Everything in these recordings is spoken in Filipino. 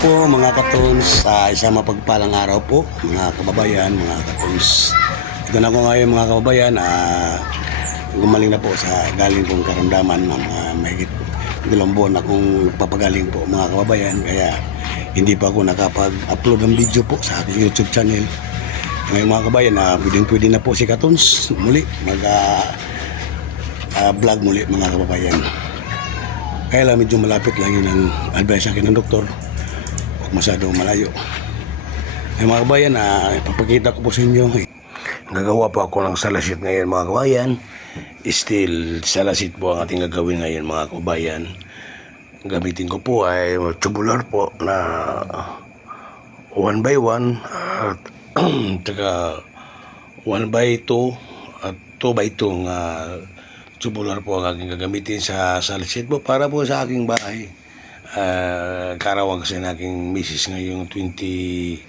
po mga katons, isang mapagpalang araw po mga kababayan, mga katons. Ito na ko ngayon mga kababayan, gumaling na po sa galing kong karamdaman ng mahigit 2 buwan akong papagaling po mga kababayan. Kaya hindi pa ako nakapag-upload ng video po sa aking YouTube channel. Ngayon mga kababayan, pwede na po si Katons muli vlog muli mga kababayan. Kaya lang medyo malapit lang yun ang advice sa akin ng doktor, huwag masyadong malayo. Ay mga kabayan, ipapakita ko po sa inyo. Gagawa po ako ng salasit ngayon mga kabayan. Still salasit po ang ating gagawin ngayon mga kabayan. Gamitin ko po ay tubular po na 1 by 1 at saka 1 by 2 at 2 by 2 nga tubular po ang aking gagamitin sa salasit po para po sa aking bahay. Karawang kasi ng aking misis ngayong 26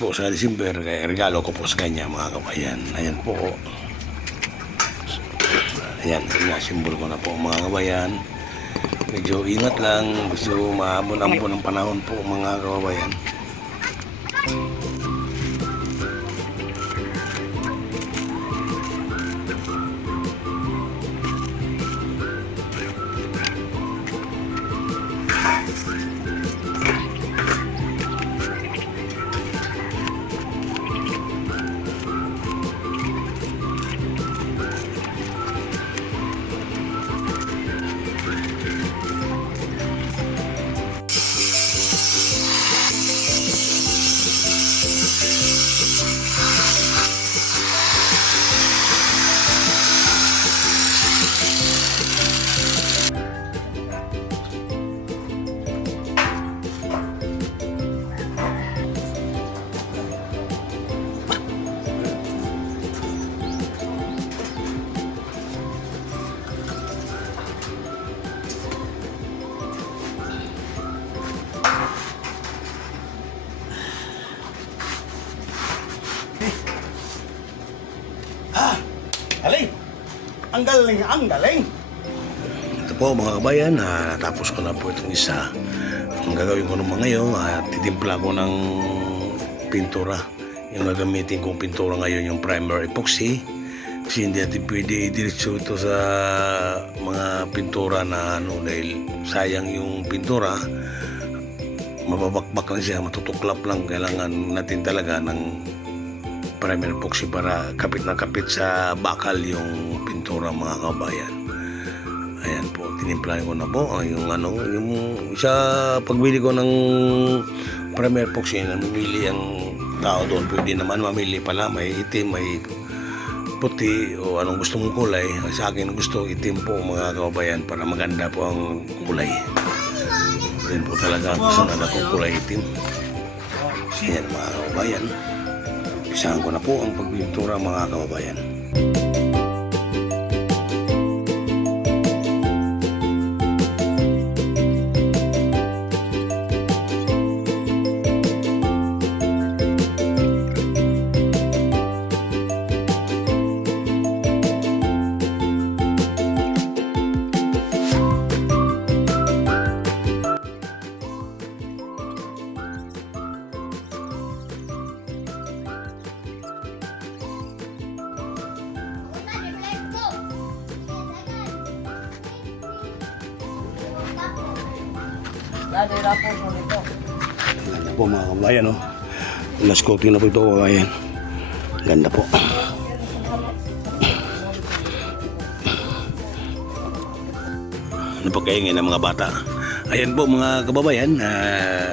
po sa December, kaya regalo ko po sa kanya mga kabayan. Ayan po, ayan, sinasimbol ko na po mga kabayan. Medyo ingat lang, gusto maabon-ambon ng panahon po mga kabayan. Galing! Ang galing! Ang galing! Ito po mga kabayan, natapos ko na po itong isa. Ang gagawin ko naman ngayon, titimpla ko ng pintura. Yung gagamitin kong pintura ngayon, yung primer epoxy. Kasi hindi natin pwede i-diretso ito sa mga pintura na dahil sayang yung pintura. Mababakbak lang siya, matutuklap lang. Kailangan natin talaga ng primer epoxy para kapit na kapit sa bakal yung pintura mga kabayan. Ayan po, tinimplahin ko na po yung sa pagbili ko ng primer epoxy, namimili ang tao doon. Pwede naman mamili pala, may itim, may puti o anong gusto mong kulay. Sa akin gusto itim po mga kabayan para maganda po ang kulay. Ayan po talaga ang gusto na akong kulay itim. Ayan mga kabayan, isahan ko na po ang pagpintura mga kababayan. Ganda po mga kabayan, no? Last coating na po ito kabayan. Ganda po. Napakaingin ng mga bata. Ayan po mga kababayan,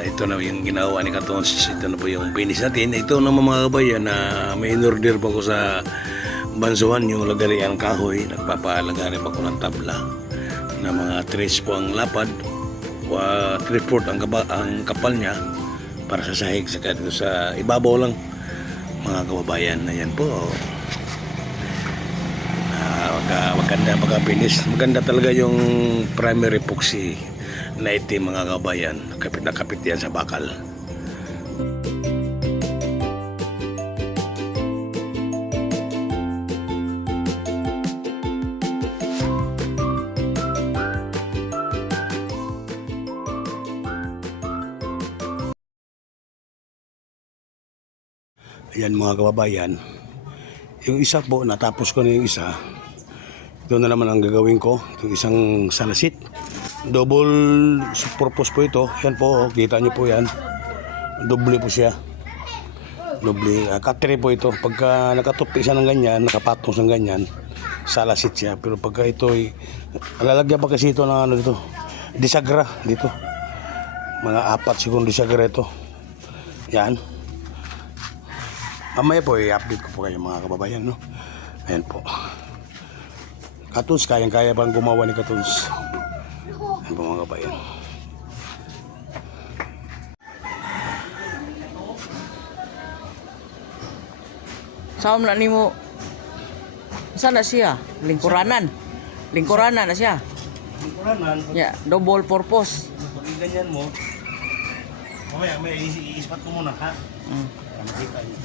ito na yung ginawa ni Katons. Ito na po yung finish natin. Ito naman mga kababayan, may in-order po ko sa Bansuhan, yung lagarian kahoy. Nagpapalagari pa ko ng tabla na mga trees po ang lapad. 3/4 ang kapal niya para sa sahig, saka dito sa ibabaw lang mga kababayan. Ayan po, maganda pagka-finish. Maganda talaga yung primary epoxy na itim mga kababayan. Kapit na kapit yan sa bakal. Ayan mga kababayan. Yung isa po, natapos ko na yung isa. Ito na naman ang gagawin ko. Itong isang salasit. Double purpose po ito. Yan po, kita nyo po yan. Doble po siya. Doble. Katri po ito. Pagka nakatupi siya ng ganyan, nakapatong siya ng ganyan, salasit siya. Pero pagka ito, lalagyan pa kasi ito ng ano dito. Disagra dito. Mga 4 siguro disagra ito. Yan. Mamaya po, i-update ko po kayo mga kababayan, no? Ayan po. Katuns, kayang-kaya bang gumawa ni Katuns? Ayan po mga kababayan. Saan na nimo? Saan na siya? Lingkuranan. Lingkuranan na siya. Lingkuranan. Yeah, double purpose. Pag ganyan mo, mamaya, i-ispat ko muna, ha? Para makita niyo.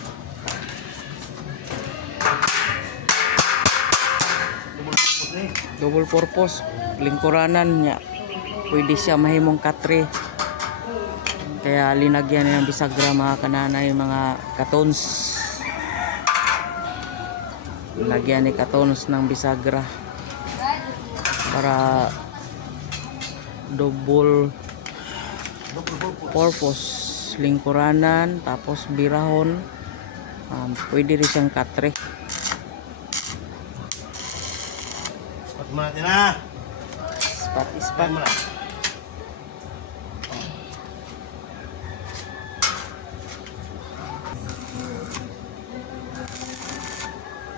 Double purpose. Lingkuranan niya. Pwede siya mahimong katre. Kaya linagyan niya ng bisagra mga kananay, mga katons. Lagyan ni katons ng bisagra para double purpose. Lingkuranan tapos birahon. Pwede rin siyang katre. Ispat mo natin, ha? Ispat mo na.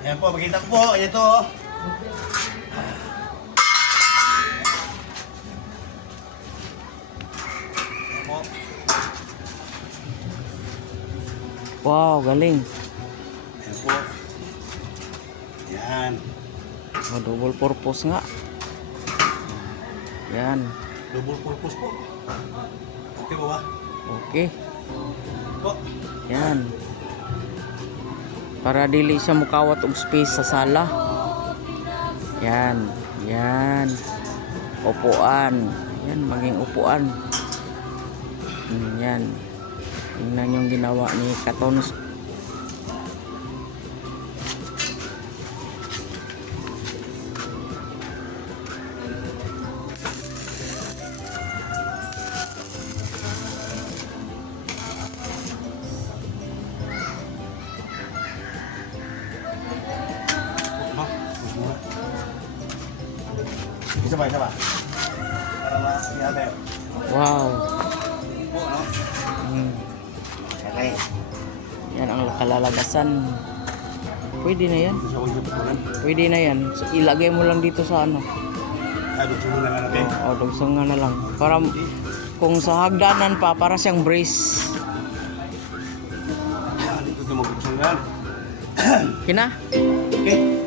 Ayan po, makita ko po. Ayan ito. Wow, galing. Ayan po. Ayan. Double purpose nga. Yan. Double purpose po. Okay ba ba? Okay. Po. Yan. Para dili siya mukawat og space sa sala. Yan. Yan. Upuan. Yan, maging upuan. Yan. Tingnan yung ginawa ni Katons. Isa ba? Para ma-siyabe. Wow. Po, ano? Okay. Yan ang kalalagasan. Pwede na yan. Gusto ko yung putulan. Pwede na yan. So, ilagay mo lang dito sa ano. Gusto mo na lang natin. O, dugsungan na lang. Para kung sa hagdanan pa, para siyang brace. Dito ito mag-gusto yan. Kina? Okay.